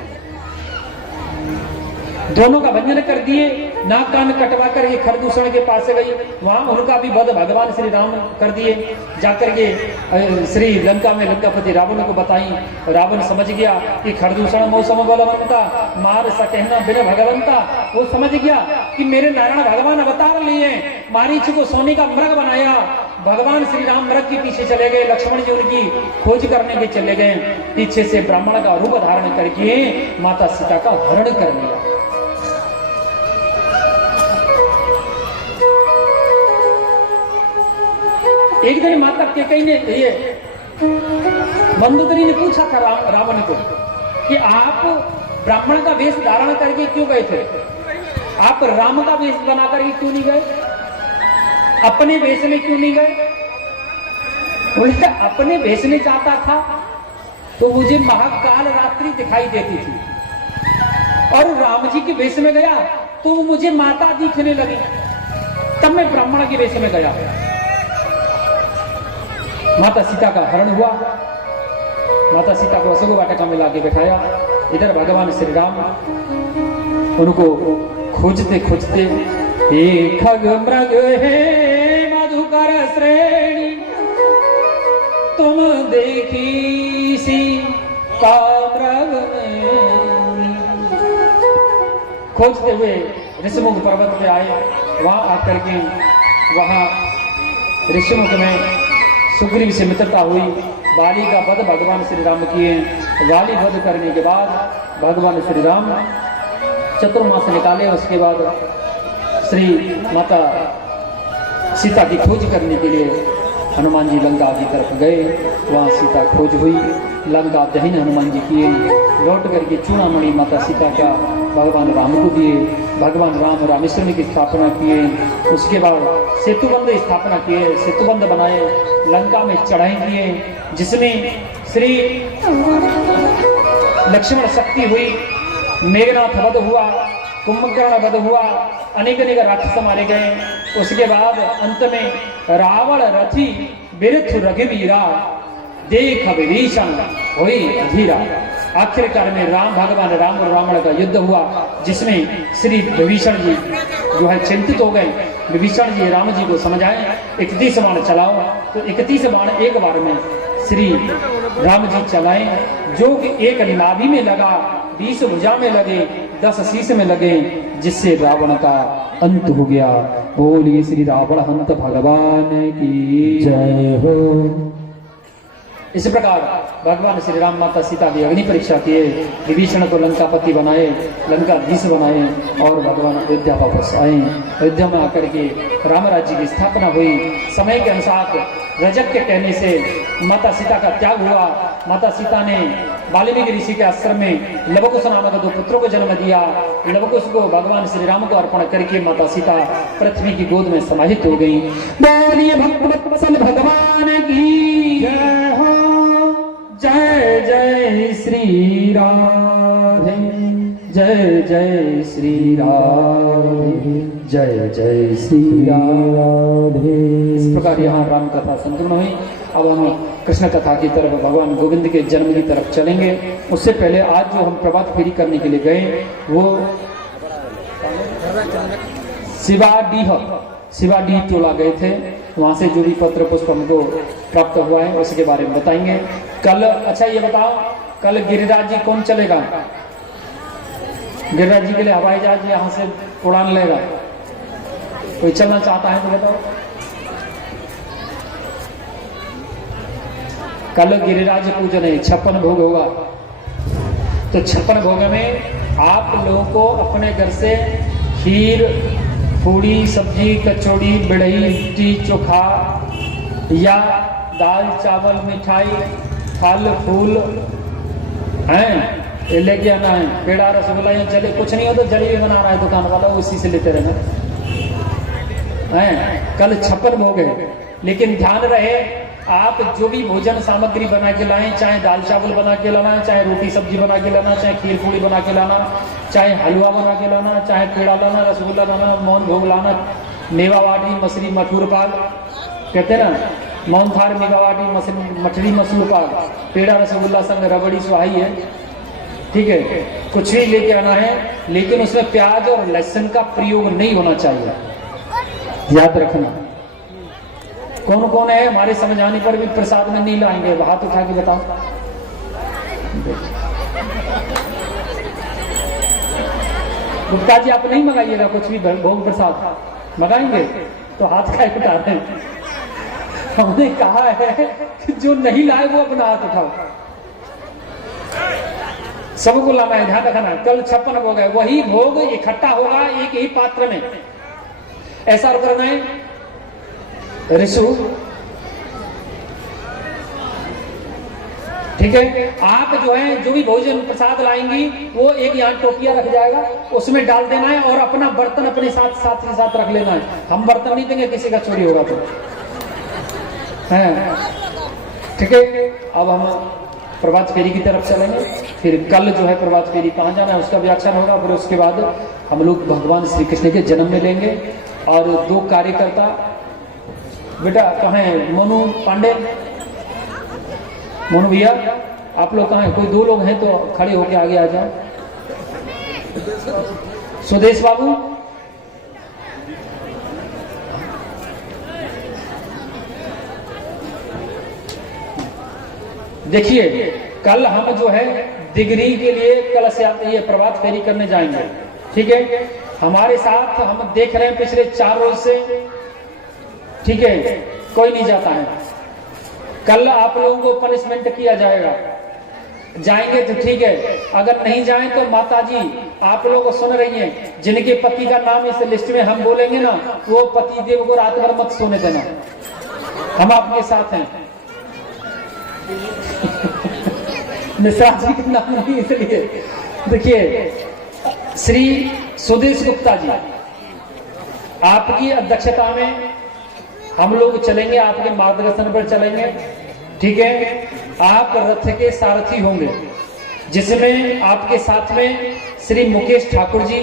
दोनों का भंजन कर दिए। नाक कान कटवा कर ये खरदूषण के पास गई, वहां उनका भी वध भगवान श्री राम कर दिए। जाकर के श्री लंका में लंकापति रावण को बताई। रावण समझ गया कि खरदूषण मौसम बलवंता, मार सकहना बिन भगवंता। वो समझ गया कि मेरे नारायण भगवान अवतार लिए, मारीच को सोने का मृग बनाया। भगवान श्री राम मृग के पीछे चले गए, लक्ष्मण जी उनकी खोज करने के चले गए। पीछे से ब्राह्मण का रूप धारण करके माता सीता का हरण कर लिया। एक दिन माता कैकेयी ने ये मंदोदरी ने पूछा था रावण को कि आप ब्राह्मण का वेश धारण करके क्यों गए थे, आप राम का वेश बना करके क्यों नहीं गए, अपने वेश में क्यों नहीं गए। बोले अपने वेश में जाता था तो मुझे महाकाल रात्रि दिखाई देती थी, और राम जी के वेश में गया तो वो मुझे माता दिखने लगी, तब मैं ब्राह्मण के वेश में गया। माता सीता का हरण हुआ, माता सीता को अशोक वाटिका में लाके बैठाया। इधर भगवान श्री राम उनको खोजते खोजते, हे खग मृग हे मधुकर श्रेणी, तुम देखी सी कामृग में। खोजते हुए ऋषिमुख पर्वत पे आए। वहां आकर के वहां ऋषिमुख में सुग्रीव से मित्रता हुई। वाली का वध भगवान श्री राम किए। वाली वध करने के बाद भगवान श्री राम चतुर्मास निकाले। उसके बाद श्री माता सीता की खोज करने के लिए हनुमान जी लंका की तरफ गए। वहाँ सीता खोज हुई, लंका दहन हनुमान जी किए। लौट करके चूड़ामणि माता सीता का भगवान राम को दिए। भगवान राम रामेश्वर की स्थापना किए। उसके बाद सेतुबंध स्थापना किए, सेतुबंध बनाए, लंका में चढ़ाई किए, जिसमें श्री लक्ष्मण शक्ति हुई, मेघनाथ वध हुआ, कुंभकर्ण वध हुआ, अनेक अनेक राक्षस मारे गए। उसके बाद अंत में रावण रथी बिरथ रघुवीरा, देख विभीषण हुई अधीरा। आखिरकार में भगवान राम और रावण का युद्ध हुआ, जिसमें श्री विभीषण जी जो है चिंतित हो गए। विभीषण जी राम जी को समझाए 31 बाण चलाओ, तो 31 बाण एक बार में श्री राम जी चलाए, जो कि एक नाभि में लगा, 20 भुजा में लगे, 10 शीश में लगे, जिससे रावण का अंत हो गया। बोलिए श्री रावण हंत भगवान की जय हो। इस प्रकार भगवान श्री राम माता सीता की अग्नि परीक्षा किए, विभीषण को लंकापति बनाए, लंकाधीश बनाए, और भगवान अयोध्या वापस आए। अयोध्या में आकर के राम राज्य की स्थापना हुई। समय के अनुसार रजक के कहने से माता सीता का त्याग हुआ। माता सीता ने वाल्मीकि ऋषि के आश्रम में लवकुश नामक 2 पुत्रों को जन्म दिया। लवकुश को भगवान श्री राम को अर्पण करके माता सीता पृथ्वी की गोद में समाहित हो गई। बोलिए भक्तवत्सल भगवान की जय हो। जय जय श्री राधे। जय जय श्री राधे, जय जय श्री राधे। इस प्रकार यहाँ राम कथा संपूर्ण हुई। अब हम कृष्ण कथा की तरफ, भगवान गोविंद के जन्म की तरफ चलेंगे। उससे पहले आज जो हम प्रभात फेरी करने के लिए गए वो शिवाडीह टोला गए थे। वहां से जो भी पत्र पुष्प हमको प्राप्त हुआ है उसके बारे में बताएंगे कल। अच्छा ये बताओ, कल गिरिराज जी कौन चलेगा? गिरिराज जी के लिए हवाई जहाज यहाँ से उड़ान लेगा। कोई चलना चाहता है तो बताओ। कल गिरिराज पूजन है, 56 भोग होगा। तो 56 भोग में आप लोगों को अपने घर से खीर, पूड़ी, सब्जी, कचौड़ी, बढ़ई, लिट्टी चोखा या दाल चावल, मिठाई, फल फूल हैं ये लेके आना है। पेड़ा, रसगुल्ला या जले, कुछ नहीं हो तो जलेबी बना रहा है दुकान वाला, उसी से लेते रहना हैं। कल 56 भोग है, लेकिन ध्यान रहे आप जो भी भोजन सामग्री बना के लाएं, चाहे दाल चावल बना के लाना, चाहे रोटी सब्जी बना के लाना, चाहे खीर पूड़ी बना के लाना, चाहे हलवा बना के लाना, चाहे पेड़ा लाना, रसगुल्ला लाना, मौन भोग लाना, मेवावाटी, मछली, मठूर पाग कहते हैं ना, मौन थार, मेवावाटी, मछली, मसूर पाग, पेड़ा, रसगुल्ला संग रबड़ी सुहाई है, ठीक है। कुछ भी लेके आना है, लेकिन उसमें प्याज और लहसुन का प्रयोग नहीं होना चाहिए, याद रखना। कौन कौन है हमारे समझ आने पर भी प्रसाद में नहीं लाएंगे? हाथ उठा के बताओ। गुप्ता जी आप नहीं मंगाइएगा कुछ भी भोग प्रसाद, मंगाएंगे तो हाथ का उठा रहे हैं। हमने कहा है कि जो नहीं लाए वो अपना हाथ उठाओ, सबको लाना है, ध्यान रखना। कल 56 भोग है, वही भोग इकट्ठा होगा एक ही पात्र में। ऐसा करना है ऋषु, ठीक है। आप जो है जो भी भोजन प्रसाद लाएंगी वो एक यहाँ टोपिया रख जाएगा, उसमें डाल देना है और अपना बर्तन अपने साथ के साथ रख लेना है। हम बर्तन नहीं देंगे, किसी का चोरी होगा तो, है ठीक है। अब हम प्रभात फेरी की तरफ चलेंगे। फिर कल जो है प्रभात फेरी कहाँ जाना है उसका व्याख्यान होगा। फिर उसके बाद हम लोग भगवान श्री कृष्ण के जन्म में लेंगे। और 2 कार्यकर्ता बेटा कहाँ है? मोनू पांडे, मोनू भैया आप लोग कहाँ हैं? कोई 2 लोग हैं तो खड़े होके आगे आ जाओ। सुदेश बाबू, देखिए कल हम जो है डिग्री के लिए कल से ये प्रभात फेरी करने जाएंगे, ठीक है। हमारे साथ हम देख रहे हैं पिछले 4 रोज से, ठीक है, कोई नहीं जाता है। कल आप लोगों को पनिशमेंट किया जाएगा, जाएंगे तो ठीक है, अगर नहीं जाएं तो माता जी आप लोग सुन रही हैं, जिनके पति का नाम इस लिस्ट में हम बोलेंगे ना, वो पति देव को रात भर मत सोने देना, हम आपके साथ हैं। मिश्रा जी का नाम नहीं, इसलिए देखिए श्री सुदेश गुप्ता जी आपकी अध्यक्षता में हम लोग चलेंगे, आपके मार्गदर्शन पर चलेंगे, ठीक है। आप रथ के सारथी होंगे, जिसमें आपके साथ में श्री मुकेश ठाकुर जी,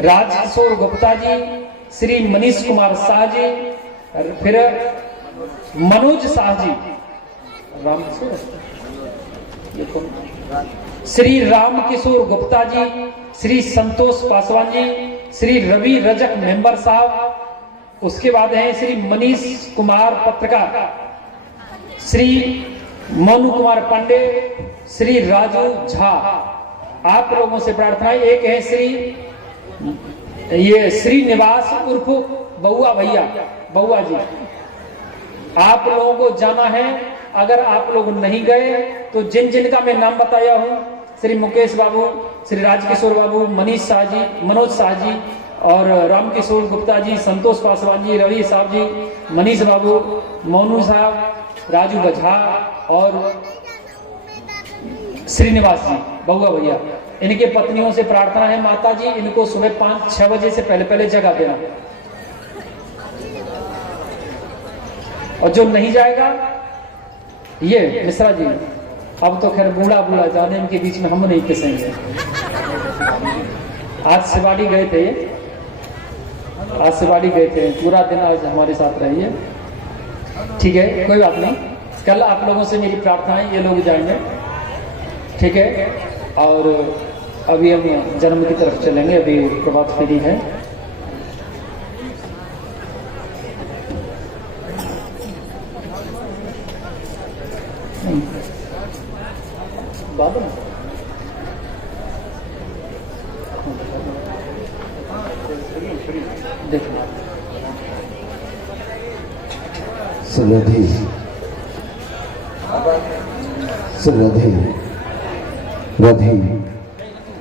राजकिशोर गुप्ता जी, श्री मनीष कुमार शाह जी, फिर मनोज शाह जी, श्री राम किशोर गुप्ता जी, श्री संतोष पासवान जी, श्री रवि रजक मेंबर साहब, उसके बाद हैं श्री मनीष कुमार पत्रकार, श्री मोनू कुमार पांडे, श्री राजू झा। आप लोगों से प्रार्थना है, एक है श्रीनिवास उर्फ बउआ भैया, बउआ जी, आप लोगों को जाना है। अगर आप लोग नहीं गए तो जिन जिन का मैं नाम बताया हूं, श्री मुकेश बाबू, श्री राजकिशोर बाबू, मनीष शाह जी, मनोज शाह जी और रामकिशोर गुप्ता जी, संतोष पासवान जी, रवि साहब जी, मनीष बाबू, मोनू साहब, राजू बझा और श्रीनिवास जी, बउआ भैया, इनके पत्नियों से प्रार्थना है माता जी, इनको सुबह 5-6 बजे से पहले जगा देना। और जो नहीं जाएगा ये मिश्रा जी, अब तो खैर बूढ़ा जाने, इनके बीच में हम नहीं पिसेंगे। आज शिवाड़ी गए थे, आज शिवाड़ी गए थे, पूरा दिन आज हमारे साथ रहिए, ठीक है, कोई बात नहीं। कल आप लोगों से मेरी प्रार्थना है, ये लोग जाएंगे, ठीक है। और अभी हम जन्म की तरफ चलेंगे, अभी प्रभात फेरी है। बादल देखना श्रद्धे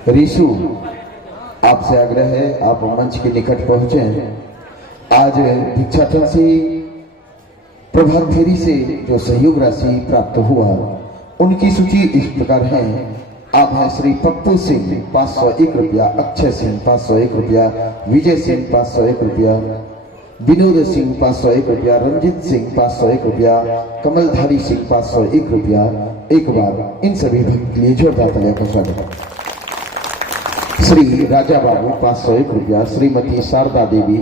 ऋषु, आपसे आग्रह है आप मंच के निकट पहुंचे। आज भिक्षाटन से प्रभात फेरी से जो सहयोग राशि प्राप्त हुआ उनकी सूची इस प्रकार है। आप हैं श्री पप्पू सिंह 501 रुपया, अक्षय सिंह 501 रुपया, विजय सिंह 501 रुपया, विनोद सिंह 501 रुपया, रंजित सिंह 501 रुपया, कमलधारी सिंह 501 रुपया। एक बार इन सभी भक्त के लिए जोरदार तालियों का स्वागत। श्री राजा बाबू 501 रुपया, श्रीमती शारदा देवी